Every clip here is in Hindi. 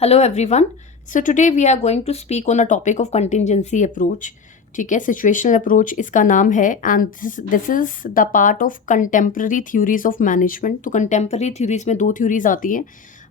Hello everyone. So today we are going to speak on a topic of contingency approach. ठीक है, सिचुएशनल अप्रोच इसका नाम है and this is the part of contemporary theories of management. तो कंटेम्प्रेरी थ्योरीज में दो थ्योरीज आती हैं,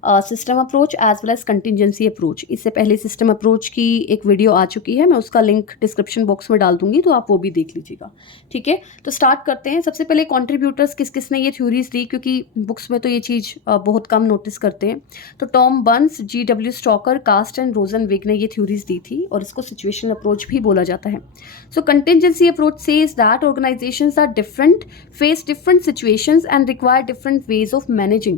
system approach as well as contingency approach. इससे पहले सिस्टम अप्रोच की एक वीडियो आ चुकी है, मैं उसका लिंक डिस्क्रिप्शन बॉक्स में डाल दूंगी, तो आप वो भी देख लीजिएगा. ठीक है, तो स्टार्ट करते हैं. सबसे पहले कॉन्ट्रीब्यूटर्स किस किस ने ये थ्योरीज दी, क्योंकि बुक्स में तो ये चीज़ बहुत कम नोटिस करते हैं. तो Tom Burns, G.W. Stalker, Kast and Rosenzweig ने ये थ्योरीज दी थी और इसको सिचुएशनल अप्रोच भी बोला जाता है. So contingency approach says that organisations are different, face different situations and require different ways of managing.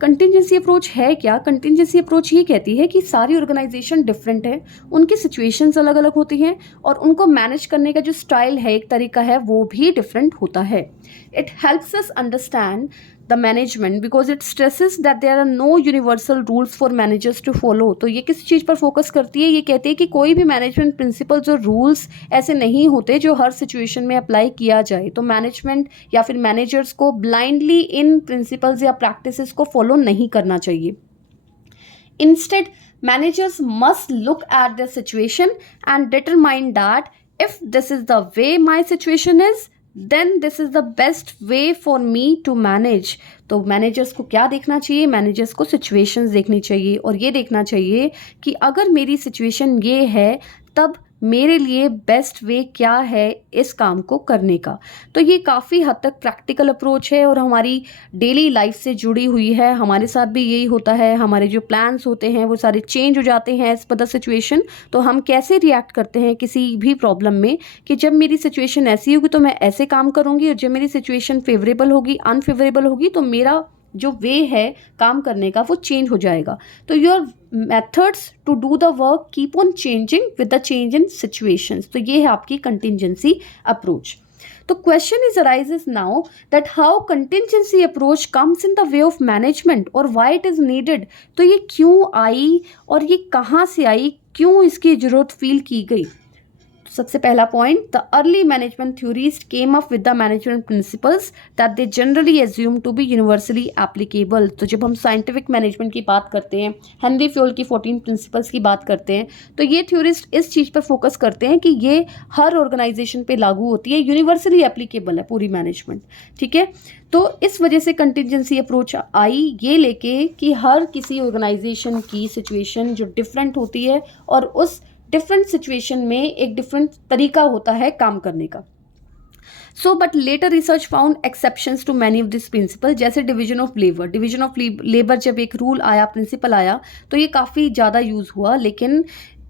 Contingency approach है क्या? कंटिजेंसी अप्रोच ये कहती है कि सारी ऑर्गेनाइजेशन डिफरेंट है, उनकी सिचुएशंस अलग अलग होती हैं और उनको मैनेज करने का जो स्टाइल है, एक तरीका है, वो भी डिफरेंट होता है. It helps us understand the management because it stresses that there are no universal rules for managers to follow. तो ये किस चीज़ पर फोकस करती है? ये कहती है कि कोई भी मैनेजमेंट प्रिंसिपल्स और रूल्स ऐसे नहीं होते जो हर सिचुएशन में अप्लाई किया जाए. तो मैनेजमेंट या फिर मैनेजर्स को ब्लाइंडली इन प्रिंसिपल्स या प्रैक्टिसेस को फॉलो नहीं करना चाहिए. Instead, managers must look at their situation and determine that if this is the way my situation is, then this is the best way for me to manage. तो मैनेजर्स को क्या देखना चाहिए? मैनेजर्स को सिचुएशंस देखनी चाहिए और ये देखना चाहिए कि अगर मेरी सिचुएशन ये है तब मेरे लिए बेस्ट वे क्या है इस काम को करने का. तो ये काफ़ी हद तक प्रैक्टिकल अप्रोच है और हमारी डेली लाइफ से जुड़ी हुई है. हमारे साथ भी यही होता है, हमारे जो प्लान्स होते हैं वो सारे चेंज हो जाते हैं एज पर द सिचुएशन. तो हम कैसे रिएक्ट करते हैं किसी भी प्रॉब्लम में कि जब मेरी सिचुएशन ऐसी होगी तो मैं ऐसे काम करूँगी और जब मेरी सिचुएशन फेवरेबल होगी, अनफेवरेबल होगी, तो मेरा जो वे है काम करने का वो चेंज हो जाएगा. तो your methods to do the work keep on changing with the change in situations. तो ये है आपकी कंटिजेंसी अप्रोच. तो question is arises now that how contingency approach comes in the way of management और व्हाई इट इज नीडेड. तो ये क्यों आई और ये कहाँ से आई, क्यों इसकी जरूरत फील की गई? सबसे पहला point, the early management theories came up with the management principles that they generally assume to be universally applicable. तो जब हम साइंटिफिक मैनेजमेंट की बात करते हैं, हेनरी फ्योल की 14 प्रिंसिपल्स की बात करते हैं, तो ये थ्योरिस्ट इस चीज़ पर फोकस करते हैं कि ये हर ऑर्गेनाइजेशन पे लागू होती है, यूनिवर्सली एप्लीकेबल है पूरी मैनेजमेंट. ठीक है, तो इस वजह से कंटिजेंसी अप्रोच आई ये लेके कि हर किसी ऑर्गेनाइजेशन की सिचुएशन जो डिफरेंट होती है और उस डिफरेंट सिचुएशन में एक डिफरेंट तरीका होता है काम करने का. So but later research found exceptions to many of this principle. जैसे डिवीजन ऑफ लेबर जब एक रूल आया, प्रिंसिपल आया, तो ये काफ़ी ज़्यादा यूज़ हुआ. लेकिन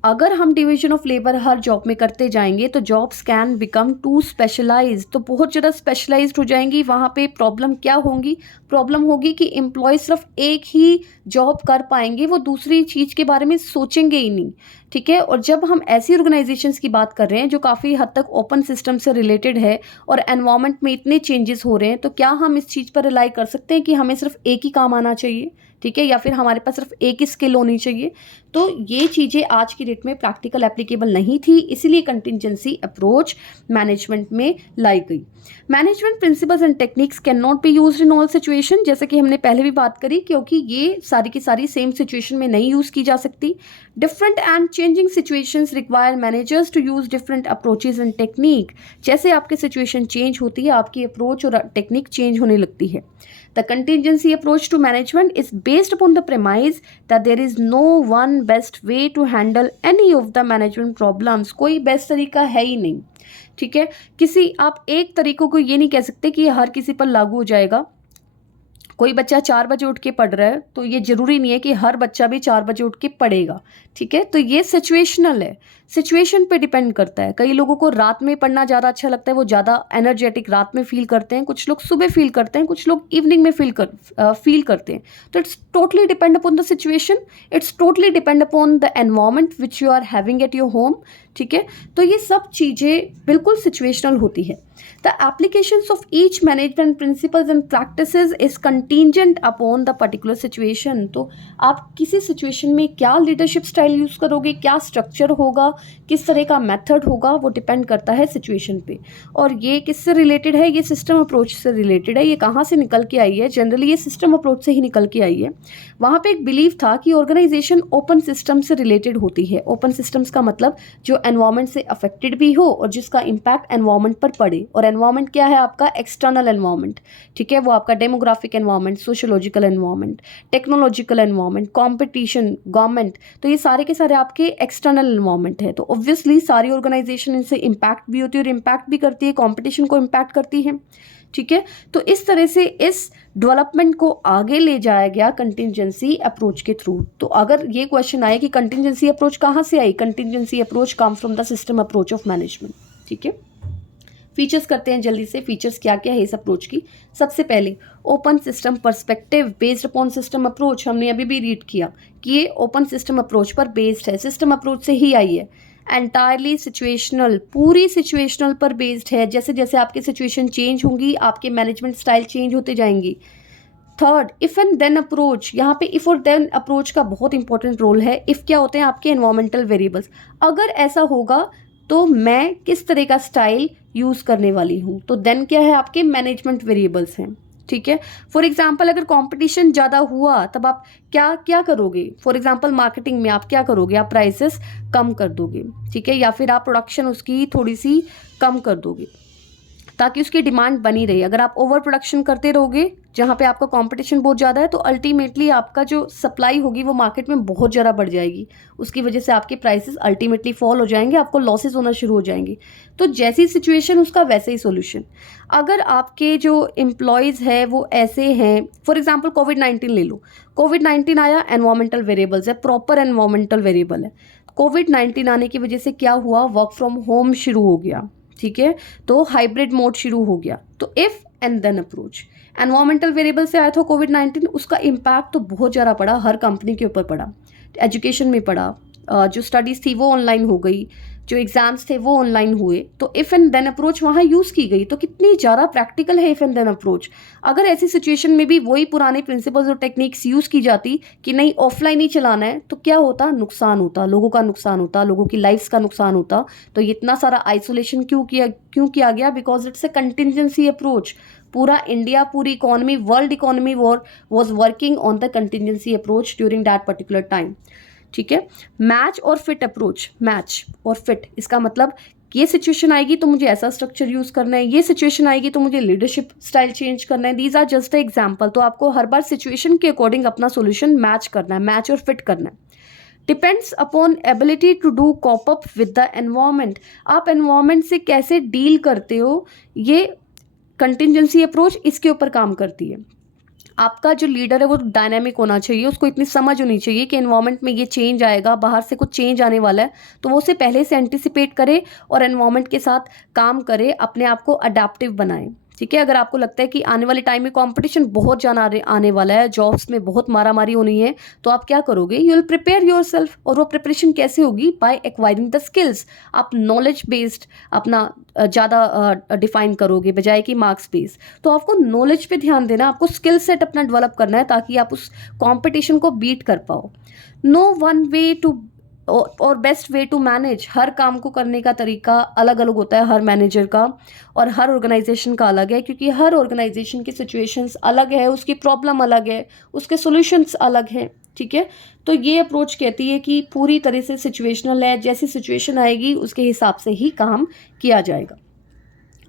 अगर हम डिवीजन ऑफ लेबर हर जॉब में करते जाएंगे तो jobs can become too specialise. तो बहुत ज़्यादा स्पेशलाइज्ड हो जाएंगी. वहाँ पे प्रॉब्लम क्या होगी? प्रॉब्लम होगी कि एम्प्लॉय सिर्फ एक ही जॉब कर पाएंगे, वो दूसरी चीज़ के बारे में सोचेंगे ही नहीं. ठीक है, और जब हम ऐसी ऑर्गेनाइजेशंस की बात कर रहे हैं जो काफ़ी हद तक ओपन सिस्टम से रिलेटेड है और एनवायरनमेंट में इतने चेंजेस हो रहे हैं, तो क्या हम इस चीज़ पर रिलाई कर सकते हैं कि हमें सिर्फ एक ही काम आना चाहिए? ठीक है, या फिर हमारे पास सिर्फ एक ही स्किल होनी चाहिए? तो ये चीज़ें आज की डेट में प्रैक्टिकल एप्लीकेबल नहीं थी, इसीलिए कंटिजेंसी अप्रोच मैनेजमेंट में लाई गई. Management principles and techniques can not be used in all situation, जैसे कि हमने पहले भी बात करी, क्योंकि ये सारी की सारी सेम सिचुएशन में नहीं यूज़ की जा सकती. Different and changing situations require managers to use different approaches and technique. जैसे आपकी सिचुएशन चेंज होती है, आपकी अप्रोच और टेक्निक चेंज होने लगती है. The contingency approach to management is based upon the premise that there is no one best way to handle any of the management problems. कोई बेस्ट तरीका है ही नहीं. ठीक है, किसी आप एक तरीकों को ये नहीं कह सकते कि ये हर किसी पर लागू हो जाएगा. कोई बच्चा 4 बजे उठ के पढ़ रहा है तो ये ज़रूरी नहीं है कि हर बच्चा भी 4 बजे उठ के पढ़ेगा. ठीक है, तो ये सिचुएशनल है, सिचुएशन पे डिपेंड करता है. कई लोगों को रात में पढ़ना ज़्यादा अच्छा लगता है, वो ज़्यादा एनर्जेटिक रात में फील करते हैं, कुछ लोग सुबह फील करते हैं, कुछ लोग इवनिंग में फील करते हैं. तो it's totally depend upon the situation, it's totally depend upon the environment which you are having at your home. ठीक है, तो ये सब चीज़ें बिल्कुल सिचुएशनल होती है. The applications of each management principles and practices is contingent upon the particular situation. तो आप किसी सिचुएशन में क्या लीडरशिप स्टाइल यूज़ करोगे, क्या स्ट्रक्चर होगा, किस तरह का मेथड होगा, वो डिपेंड करता है सिचुएशन पे। और ये किससे रिलेटेड है, ये सिस्टम अप्रोच से रिलेटेड है। ये कहाँ से निकल के आई है, जनरली ये सिस्टम अप्रोच से ही निकल के आई है। वहाँ पे एक बिलीव था कि ऑर्गेनाइजेशन ओपन सिस्टम से रिलेटेड होती है। ओपन सिस्टम्स का मतलब जो एनवायरनमेंट से अफेक्टेड भी हो और जिसका इम्पैक्ट एनवायरनमेंट पर पड़े। और एनवायरनमेंट क्या है आपका, एक्सटर्नल एनवायरनमेंट, ठीक है, वो आपका demographic environment, sociological environment, technological environment, competition, government, तो ये सारे के सारे आपके एक्सटर्नल एनवायरनमेंट है। तो ऑब्वियसली सारी ऑर्गेनाइजेशन इनसे इम्पैक्ट भी होती है और इम्पैक्ट भी करती है, कॉम्पिटिशन को इम्पैक्ट करती है, ठीक है। तो इस तरह से इस डेवलपमेंट को आगे ले जाया गया कंटिजेंसी अप्रोच के थ्रू। तो अगर ये क्वेश्चन आए कि कंटिजेंसी अप्रोच कहाँ से आई, contingency approach come from the system approach of management, ठीक है। फीचर्स करते हैं जल्दी से, फीचर्स क्या क्या है इस अप्रोच की। सबसे पहले open system perspective based upon system approach, हमने अभी भी रीड किया कि ये ओपन सिस्टम अप्रोच पर बेस्ड है, सिस्टम अप्रोच से ही आई है। एंटायरली सिचुएशनल, पूरी सिचुएशनल पर बेस्ड है। जैसे जैसे आपकी सिचुएशन चेंज होंगी आपके मैनेजमेंट स्टाइल चेंज होते जाएंगी। Third, if and then approach, यहाँ पे इफ और देन अप्रोच का बहुत इंपॉर्टेंट रोल है। इफ क्या होते हैं आपके एनवायरमेंटल वेरिएबल्स, अगर ऐसा होगा तो मैं किस तरह का स्टाइल यूज करने वाली हूँ। तो देन क्या है आपके मैनेजमेंट वेरिएबल्स हैं, ठीक है। फॉर एग्जाम्पल अगर कंपटीशन ज़्यादा हुआ तब आप क्या क्या करोगे। फॉर एग्जाम्पल मार्केटिंग में आप क्या करोगे, आप प्राइसेस कम कर दोगे, ठीक है, या फिर आप प्रोडक्शन उसकी थोड़ी सी कम कर दोगे ताकि उसकी डिमांड बनी रहे। अगर आप ओवर प्रोडक्शन करते रहोगे जहाँ पे आपका कंपटीशन बहुत ज़्यादा है तो अल्टीमेटली आपका जो सप्लाई होगी वो मार्केट में बहुत ज़्यादा बढ़ जाएगी, उसकी वजह से आपके प्राइसेस अल्टीमेटली फॉल हो जाएंगे, आपको लॉसेस होना शुरू हो जाएंगे। तो जैसी सिचुएशन उसका वैसे ही सोल्यूशन। अगर आपके जो एम्प्लॉयज़ है वो ऐसे हैं, फॉर एग्जाम्पल कोविड-19 ले लो, कोविड-19 आया, एनवायरमेंटल वेरिएबल्स है, प्रॉपर एनवायरमेंटल वेरिएबल है। कोविड-19 आने की वजह से क्या हुआ, वर्क फ्रॉम होम शुरू हो गया, ठीक है, तो हाइब्रिड मोड शुरू हो गया। तो if and then approach, environmental variable से आया था कोविड-19, उसका इम्पैक्ट तो बहुत ज़्यादा पड़ा, हर कंपनी के ऊपर पड़ा, एजुकेशन में पड़ा, जो स्टडीज़ थी वो ऑनलाइन हो गई, जो एग्जाम्स थे वो ऑनलाइन हुए। तो इफ़ एंड देन अप्रोच वहाँ यूज़ की गई। तो कितनी ज़्यादा प्रैक्टिकल है इफ़ एंड देन अप्रोच। अगर ऐसी सिचुएशन में भी वही पुराने प्रिंसिपल्स और टेक्निक्स यूज़ की जाती कि नहीं ऑफलाइन ही चलाना है, तो क्या होता, नुकसान होता, लोगों का नुकसान होता, लोगों की लाइफ्स का नुकसान होता। तो इतना सारा आइसोलेशन क्यों किया गया, because it's a contingency approach. पूरा इंडिया, पूरी economy, world economy was working on the contingency approach during that particular time, ठीक है। मैच और फिट अप्रोच, मैच और फिट, इसका मतलब ये सिचुएशन आएगी तो मुझे ऐसा स्ट्रक्चर यूज करना है, ये सिचुएशन आएगी तो मुझे लीडरशिप स्टाइल चेंज करना है। These are just a example. तो आपको हर बार सिचुएशन के अकॉर्डिंग अपना सोल्यूशन मैच करना है, मैच और फिट करना है। Depends upon ability to do cope up with the environment, आप एनवायरमेंट से कैसे डील करते हो, ये कंटिजेंसी अप्रोच इसके ऊपर काम करती है। आपका जो लीडर है वो डायनामिक होना चाहिए, उसको इतनी समझ होनी चाहिए कि एनवायरनमेंट में ये चेंज आएगा, बाहर से कुछ चेंज आने वाला है, तो वो उसे पहले से एंटिसिपेट करे और एनवायरनमेंट के साथ काम करे, अपने आप को अडेप्टिव बनाए, ठीक है। अगर आपको लगता है कि आने वाले टाइम में कंपटीशन बहुत ज़्यादा आने वाला है, जॉब्स में बहुत मारामारी होनी है, तो आप क्या करोगे, यू विल प्रिपेयर योरसेल्फ। और वो प्रिपरेशन कैसे होगी, बाय एक्वायरिंग द स्किल्स। आप नॉलेज बेस्ड अपना ज़्यादा डिफाइन करोगे बजाय कि मार्क्स बेस्ड। तो आपको नॉलेज पे ध्यान देना, आपको स्किल सेट अपना डेवलप करना है ताकि आप उस कॉम्पिटिशन को बीट कर पाओ। नो वन वे टू और बेस्ट वे टू मैनेज, हर काम को करने का तरीका अलग अलग होता है हर मैनेजर का और हर ऑर्गेनाइजेशन का अलग है, क्योंकि हर ऑर्गेनाइजेशन की सिचुएशंस अलग है, उसकी प्रॉब्लम अलग है, उसके सॉल्यूशंस अलग हैं, ठीक है। तो ये अप्रोच कहती है कि पूरी तरह से सिचुएशनल है, जैसी सिचुएशन आएगी उसके हिसाब से ही काम किया जाएगा।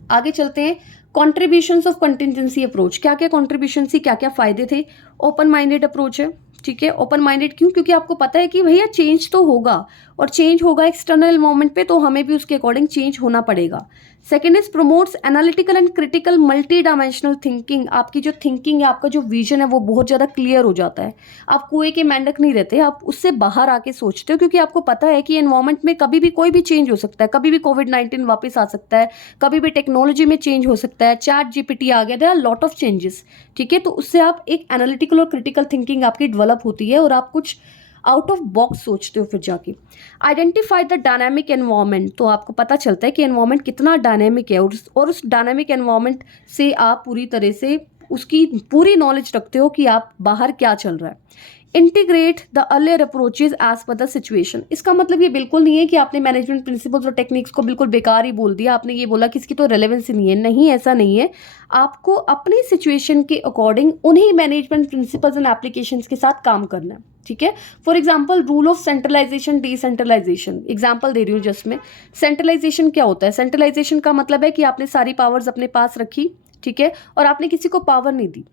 आगे चलते हैं, कॉन्ट्रीब्यूशंस ऑफ कंटिजेंसी अप्रोच। क्या क्या कॉन्ट्रीब्यूशंस, क्या क्या फायदे थे। ओपन माइंडेड अप्रोच है, ठीक है। ओपन माइंडेड क्यों, क्योंकि आपको पता है कि भैया चेंज तो होगा और चेंज होगा एक्सटर्नल एनवायरनमेंट पे, तो हमें भी उसके अकॉर्डिंग चेंज होना पड़ेगा। Second is promotes analytical and critical multi dimensional thinking. आपकी जो थिंकिंग है, आपका जो विजन है वो बहुत ज़्यादा क्लियर हो जाता है। आप कुएं के मेंढक नहीं रहते, आप उससे बाहर आके सोचते हो, क्योंकि आपको पता है कि एनवायरनमेंट में कभी भी कोई भी चेंज हो सकता है, कभी भी कोविड-19 वापस आ सकता है, कभी भी टेक्नोलॉजी में चेंज हो सकता है, चैट जीपीटी आ गया, there are lot of changes, ठीक है। तो उससे आप एक एनालिटिकल और क्रिटिकल थिंकिंग आपकी डेवलप होती है और आप कुछ आउट ऑफ बॉक्स सोचते हो फिर जाके। आइडेंटिफाई द डायनामिक एनवायरनमेंट, तो आपको पता चलता है कि एनवायरनमेंट कितना डायनामिक है, और उस डायनामिक एनवायरनमेंट से आप पूरी तरह से उसकी पूरी नॉलेज रखते हो कि आप बाहर क्या चल रहा है। Integrate the earlier approaches as per the situation, इसका मतलब ये बिल्कुल नहीं है कि आपने मैनेजमेंट प्रिंसिपल्स और टेक्निक्स को बिल्कुल बेकार ही बोल दिया, आपने ये बोला कि इसकी तो रेलेवेंस नहीं है। नहीं, ऐसा नहीं है। आपको अपनी सिचुएशन के अकॉर्डिंग उन्हीं मैनेजमेंट प्रिंसिपल्स एंड एप्लीकेशंस के साथ काम करना है, ठीक है। For example rule of centralisation decentralisation, example दे रही हूँ जस्ट में। सेंट्रलाइजेशन क्या होता है? सेंट्रलाइजेशन का मतलब है कि आपने सारी पावर्स अपने पास रखी, ठीक है, और आपने किसी को पावर नहीं दी।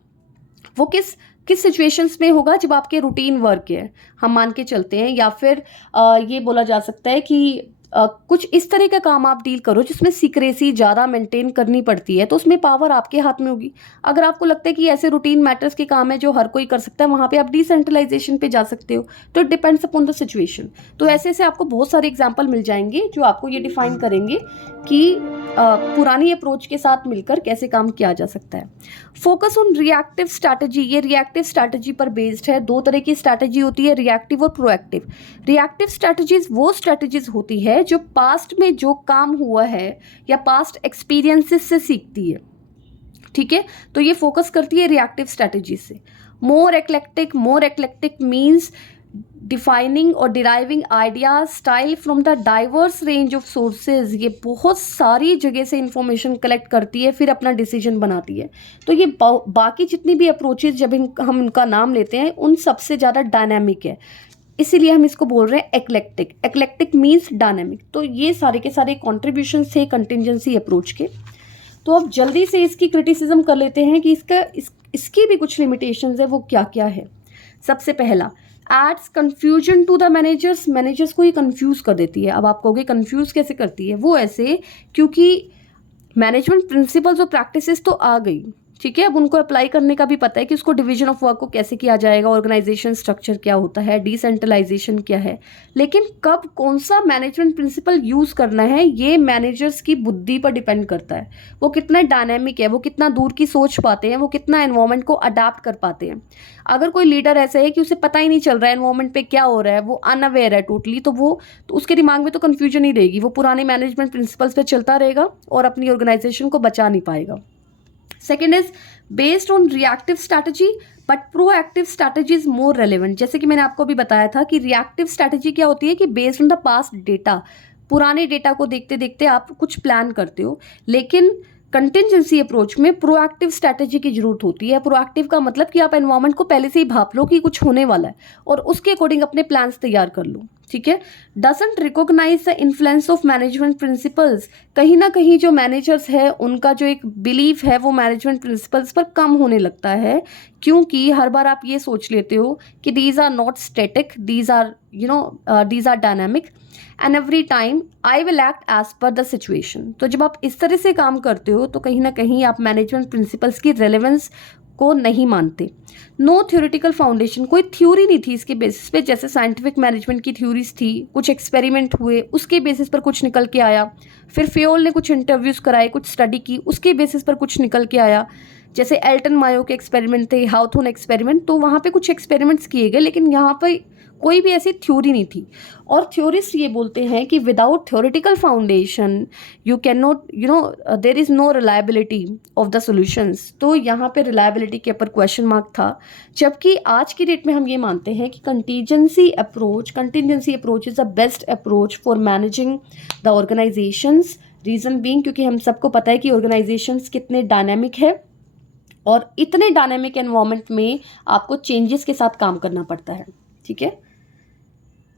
वो किस सिचुएशंस में होगा? जब आपके रूटीन वर्क है, हम मान के चलते हैं, या फिर ये बोला जा सकता है कि कुछ इस तरह का काम आप डील करो जिसमें सीक्रेसी ज़्यादा मेंटेन करनी पड़ती है, तो उसमें पावर आपके हाथ में होगी। अगर आपको लगता है कि ऐसे रूटीन मैटर्स के काम है जो हर कोई कर सकता है, वहाँ पे आप डिसेंट्रलाइजेशन पे जा सकते हो। तो it depends upon the situation. तो ऐसे ऐसे आपको बहुत सारे एग्जाम्पल मिल जाएंगे जो आपको ये डिफाइन करेंगे कि पुरानी अप्रोच के साथ मिलकर कैसे काम किया जा सकता है। फोकस ऑन रिएक्टिव स्ट्रैटेजी, ये रिएक्टिव स्ट्रैटेजी पर बेस्ड है। दो तरह की स्ट्रैटेजी होती है, रिएक्टिव और प्रोएक्टिव। रिएक्टिव स्ट्रैटेजीज वो स्ट्रैटेजीज होती है जो पास्ट में जो काम हुआ है या पास्ट एक्सपीरियंसेस से सीखती है, ठीक है। तो ये फोकस करती है रिएक्टिव स्ट्रैटेजी से। मोर एक्लेक्टिक मीन्स डिफाइनिंग और deriving ideas style from the diverse range of sources, ये बहुत सारी जगह से इंफॉर्मेशन कलेक्ट करती है, फिर अपना डिसीजन बनाती है। तो ये बाकी जितनी भी अप्रोचेज जब हम इनका नाम लेते हैं, उन सबसे ज़्यादा डायनामिक है, इसीलिए हम इसको बोल रहे हैं एक्लेक्टिक। Eclectic means dynamic. तो ये सारे के सारे कॉन्ट्रीब्यूशन थे कंटिजेंसी अप्रोच के। तो अब जल्दी से इसकी क्रिटिसिज्म कर लेते हैं कि इसकी भी कुछ लिमिटेशंस है, वो क्या क्या है। सबसे पहला, adds confusion to the managers को ये कंफ्यूज कर देती है। अब आप कहोगे कंफ्यूज कैसे करती है? वो ऐसे, क्योंकि मैनेजमेंट प्रिंसिपल्स और प्रैक्टिसेस तो आ गई, ठीक है, अब उनको अप्लाई करने का भी पता है कि उसको डिवीजन ऑफ वर्क को कैसे किया जाएगा, ऑर्गेनाइजेशन स्ट्रक्चर क्या होता है, डिसेंट्रलाइजेशन क्या है, लेकिन कब कौन सा मैनेजमेंट प्रिंसिपल यूज करना है ये मैनेजर्स की बुद्धि पर डिपेंड करता है। वो कितना डायनेमिक है, वो कितना दूर की सोच पाते हैं, वो कितना एनवायरनमेंट को अडाप्ट कर पाते हैं। अगर कोई लीडर ऐसा है कि उसे पता ही नहीं चल रहा है एनवायरनमेंट पे क्या हो रहा है, वो अनअवेयर है टोटली, तो उसके दिमाग में तो कन्फ्यूजन ही रहेगी, वो पुराने मैनेजमेंट प्रिंसिपल्स पे चलता रहेगा और अपनी ऑर्गेनाइजेशन को बचा नहीं पाएगा। Second is based on reactive strategy but proactive strategy is more relevant. जैसे कि मैंने आपको भी बताया था कि रिएक्टिव स्ट्रैटेजी क्या होती है कि based on the past data, पुराने डेटा को देखते देखते आप कुछ प्लान करते हो, लेकिन कंटिजेंसी अप्रोच में प्रोएक्टिव स्ट्रैटेजी की जरूरत होती है। प्रोएक्टिव का मतलब कि आप एनवायरनमेंट को पहले से ही भाप लो कि कुछ होने वाला है और उसके अकॉर्डिंग अपने प्लान्स तैयार कर लो, ठीक है। Doesn't recognise the influence of management principles, कहीं ना कहीं जो मैनेजर्स है उनका जो एक बिलीफ है वो मैनेजमेंट प्रिंसिपल्स पर कम होने लगता है, क्योंकि हर बार आप ये सोच लेते हो कि these are not static, these are dynamic and every time I will act as per the situation. तो जब आप इस तरह से काम करते हो तो कहीं ना कहीं आप मैनेजमेंट प्रिंसिपल्स की रेलेवेंस को नहीं मानते। नो थ्योरेटिकल फाउंडेशन, कोई थ्योरी नहीं थी इसके बेसिस पे, जैसे साइंटिफिक मैनेजमेंट की थ्योरीज थी, कुछ एक्सपेरिमेंट हुए उसके बेसिस पर कुछ निकल के आया, फिर फेयोल ने कुछ इंटरव्यूज कराए, कुछ स्टडी की, उसके बेसिस पर कुछ निकल के आया। जैसे एल्टन मायो के एक्सपेरिमेंट थे, हाउथॉर्न एक्सपेरिमेंट, तो वहाँ पे कुछ एक्सपेरिमेंट्स किए गए, लेकिन यहाँ पर कोई भी ऐसी थ्योरी नहीं थी। और थ्योरिस्ट ये बोलते हैं कि without theoretical foundation you can not there is no reliability of the solutions. तो यहाँ पे रिलायबिलिटी के ऊपर क्वेश्चन मार्क था, जबकि आज की डेट में हम ये मानते हैं कि contingency approach is the best approach for managing the organisations. Reason being, क्योंकि हम सबको पता है कि ऑर्गेनाइजेशंस कितने डायनेमिक है और इतने डायनेमिक एनवायरनमेंट में आपको चेंजेस के साथ काम करना पड़ता है, ठीक है।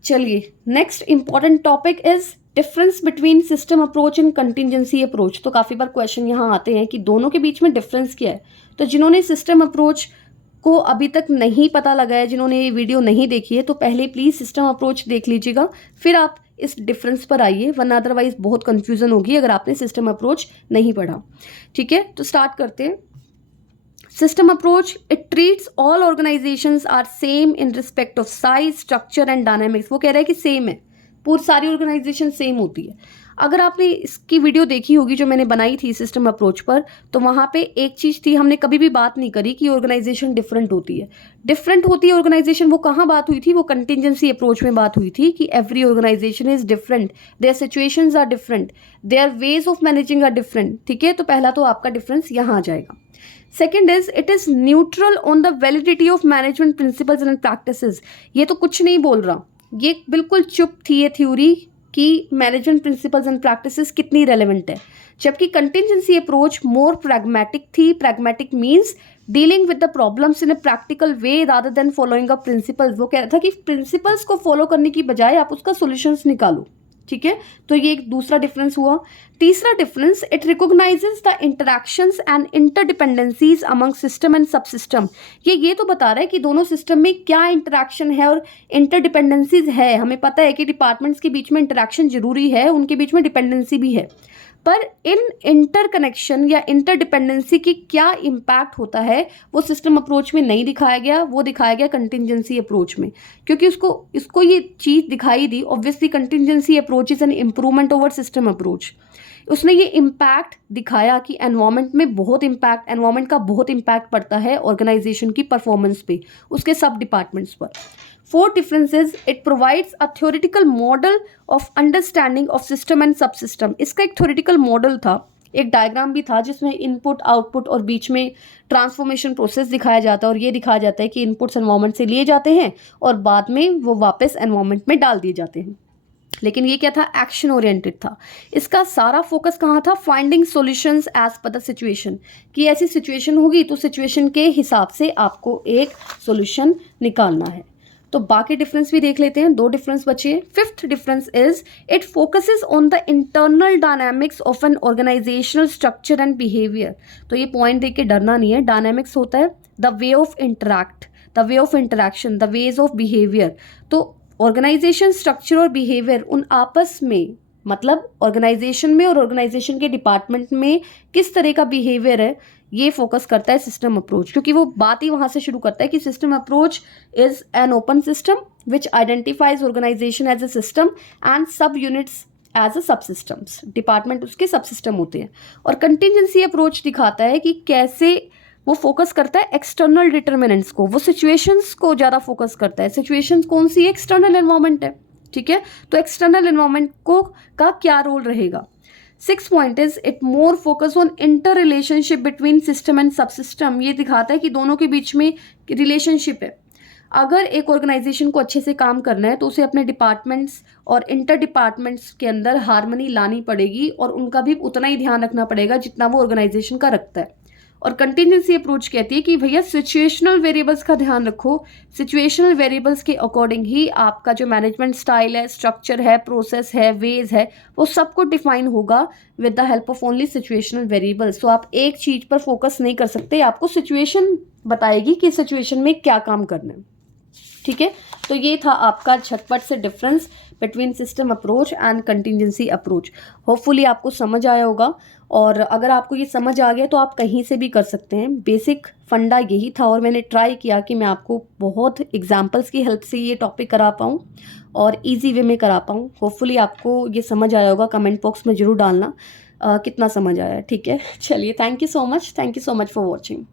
चलिए, next important topic is difference between system approach and contingency approach. तो काफ़ी बार क्वेश्चन यहाँ आते हैं कि दोनों के बीच में डिफरेंस क्या है। तो जिन्होंने सिस्टम अप्रोच को अभी तक नहीं पता लगा है, जिन्होंने ये वीडियो नहीं देखी है, तो पहले प्लीज़ सिस्टम अप्रोच देख लीजिएगा, फिर आप इस डिफरेंस पर आइए, वरना अदरवाइज बहुत कन्फ्यूजन होगी अगर आपने सिस्टम अप्रोच नहीं पढ़ा, ठीक है। तो स्टार्ट करते हैं। System approach, it treats all organizations are same in respect of size, structure and dynamics। वो कह रहा है कि सेम है, पूरी सारी ऑर्गेनाइजेशन सेम होती है। अगर आपने इसकी वीडियो देखी होगी जो मैंने बनाई थी सिस्टम अप्रोच पर, तो वहाँ पे एक चीज़ थी, हमने कभी भी बात नहीं करी कि ऑर्गेनाइजेशन डिफरेंट होती है। डिफरेंट होती है ऑर्गेनाइजेशन, वो कहाँ बात हुई थी? वो कंटिजेंसी अप्रोच में बात हुई थी कि every organisation is different, their situations are different, their ways of managing are different. ठीक है, तो पहला तो आपका डिफरेंस यहाँ आ जाएगा। Second is it is neutral on the validity of management principles and practices. ये तो कुछ नहीं बोल रहा, ये बिल्कुल चुप थी ये थ्योरी कि मैनेजमेंट प्रिंसिपल्स एंड प्रैक्टिसेस कितनी रेलेवेंट है। जबकि कंटिजेंसी अप्रोच मोर प्रैग्मेटिक थी। Pragmatic means dealing with the problems in a practical way rather than following a principles. वो कह रहा था कि प्रिंसिपल्स को फॉलो करने की बजाय आप उसका सोल्यूशंस निकालो। ठीक है, तो ये एक दूसरा डिफरेंस हुआ। तीसरा difference, it recognises the interactions and interdependencies among system and सब सिस्टम। ये तो बता रहा है कि दोनों सिस्टम में क्या इंटरैक्शन है और इंटरडिपेंडेंसीज है। हमें पता है कि डिपार्टमेंट्स के बीच में इंटरैक्शन जरूरी है, उनके बीच में डिपेंडेंसी भी है, पर इन इंटरकनेक्शन या इंटरडिपेंडेंसी की क्या इम्पैक्ट होता है वो सिस्टम अप्रोच में नहीं दिखाया गया, वो दिखाया गया कंटिजेंसी अप्रोच में। क्योंकि इसको ये चीज़ दिखाई दी, obviously contingency approach is an improvement over system approach. उसने ये इम्पैक्ट दिखाया कि एनवायरमेंट का बहुत इम्पैक्ट पड़ता है ऑर्गेनाइजेशन की परफॉर्मेंस पे, उसके सब डिपार्टमेंट्स पर। Fourth difference is it provides a theoretical model of understanding of system and subsystem। इसका एक theoretical model था, एक डायग्राम भी था जिसमें इनपुट आउटपुट और बीच में ट्रांसफॉर्मेशन प्रोसेस दिखाया जाता है, और ये दिखाया जाता है कि इनपुट्स एनवायरमेंट से लिए जाते हैं और बाद में वो वापस एनवायरमेंट में डाल दिए जाते हैं। लेकिन ये क्या था? एक्शन ओरिएंटेड था। इसका सारा फोकस कहाँ था? Finding solutions as per the situation, कि ऐसी सिचुएशन होगी तो सिचुएशन के हिसाब से आपको एक सॉल्यूशन निकालना है। तो बाकी डिफरेंस भी देख लेते हैं, 2 डिफरेंस बचे। Fifth difference is it focuses on the internal dynamics of an organisational structure and behaviour. तो ये पॉइंट देख के डरना नहीं है। डायनामिक्स होता है the way of interaction, the ways of behaviour. तो ऑर्गेनाइजेशन स्ट्रक्चर और बिहेवियर उन आपस में, मतलब ऑर्गेनाइजेशन में और ऑर्गेनाइजेशन के डिपार्टमेंट में किस तरह का बिहेवियर है, ये फोकस करता है सिस्टम अप्रोच। क्योंकि वो बात ही वहां से शुरू करता है कि system approach is an open system which identifies organisation as a system and sub units as a sub systems. Department उसके सब सिस्टम होते हैं। और कंटिजेंसी अप्रोच दिखाता है कि कैसे वो फोकस करता है एक्सटर्नल डिटर्मिनेंट्स को, वो सिचुएशंस को ज़्यादा फोकस करता है। सिचुएशंस कौन सी? एक्सटर्नल एनवायरनमेंट है। ठीक है, तो एक्सटर्नल एनवायरनमेंट को का क्या रोल रहेगा? 6th point is it more focus on inter relationship between system and सब सिस्टम। ये दिखाता है कि दोनों के बीच में रिलेशनशिप है। अगर एक ऑर्गेनाइजेशन को अच्छे से काम करना है तो उसे अपने डिपार्टमेंट्स और इंटर डिपार्टमेंट्स के अंदर हार्मनी लानी पड़ेगी और उनका भी उतना ही ध्यान रखना पड़ेगा जितना वो ऑर्गेनाइजेशन का रखता है। और कंटिजेंसी अप्रोच कहती है कि भैया सिचुएशनल वेरिएबल्स का ध्यान रखो, सिचुएशनल वेरिएबल्स के अकॉर्डिंग ही आपका जो मैनेजमेंट स्टाइल है, स्ट्रक्चर है, प्रोसेस है, वेज है, वो सब कुछ डिफाइन होगा with the help of only situational variables. तो आप एक चीज पर फोकस नहीं कर सकते, आपको सिचुएशन बताएगी कि सिचुएशन में क्या काम करना है। ठीक है, तो ये था आपका झटपट से difference between system approach and contingency approach. Hopefully आपको समझ आया होगा, और अगर आपको ये समझ आ गया तो आप कहीं से भी कर सकते हैं। बेसिक फंडा यही था, और मैंने ट्राई किया कि मैं आपको बहुत एग्जाम्पल्स की हेल्प से ये टॉपिक करा पाऊँ और इजी वे में करा पाऊँ। होपफुली आपको ये समझ आया होगा। कमेंट बॉक्स में ज़रूर डालना कितना समझ आया। ठीक है, चलिए, thank you so much for watching.